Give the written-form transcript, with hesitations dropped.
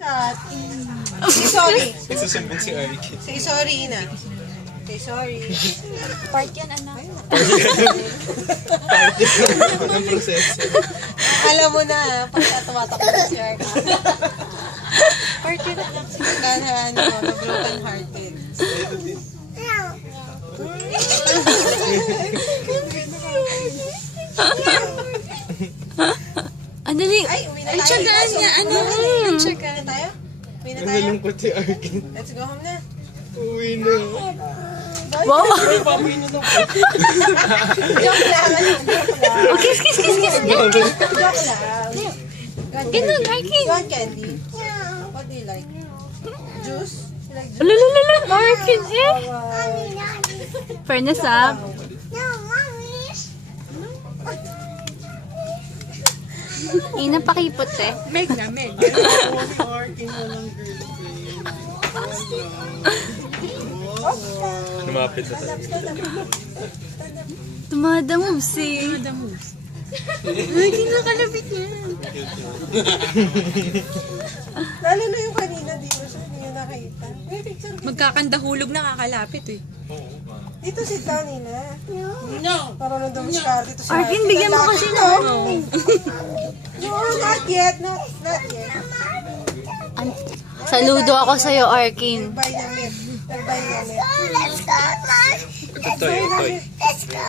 Say sorry. Nagsusumbong si Arky. Say sorry, Ina. Say sorry. Part yan, anak. Ang proseso. Alam mo na, pagka tumatakbo si Arka. Part yan, anak. Broken hearted. Ano ni? Ay, uwi na Ay, tayo. tsagaan niya. Ano? Uwi Tsagaan. na tayo? Uwi na Ang tayo? nalungkot si Arky. Let's go home na. Uwi na. Wow! Ay, papoy niyo na po. Joke lang. Joke lang. Oh, kiss, kiss, kiss, kiss. Joke lang. Ganun, Arky. You want candy? What do you like? Juice? You like juice? Lalalala, Arkin eh. Fairness ah. Ina pakipot eh. Meg na, Meg. Si Arky walang girlfriend. Lumapit na tayo. Tumadamoves eh. Ay, kinakalabit niya. Lalo na yung kanina dito siya, hindi nyo nakita. May picture ka. Magkakandahulog na kakalapit eh. Dito sit down, Nina. No. Para nung dumiskar dito sa Arkin, bigyan mo kasi no. no. No, not yet. Not yet. Saludo ako sa'yo, Arkin. Nagbay na met. Nagbay na met. Ito, ito.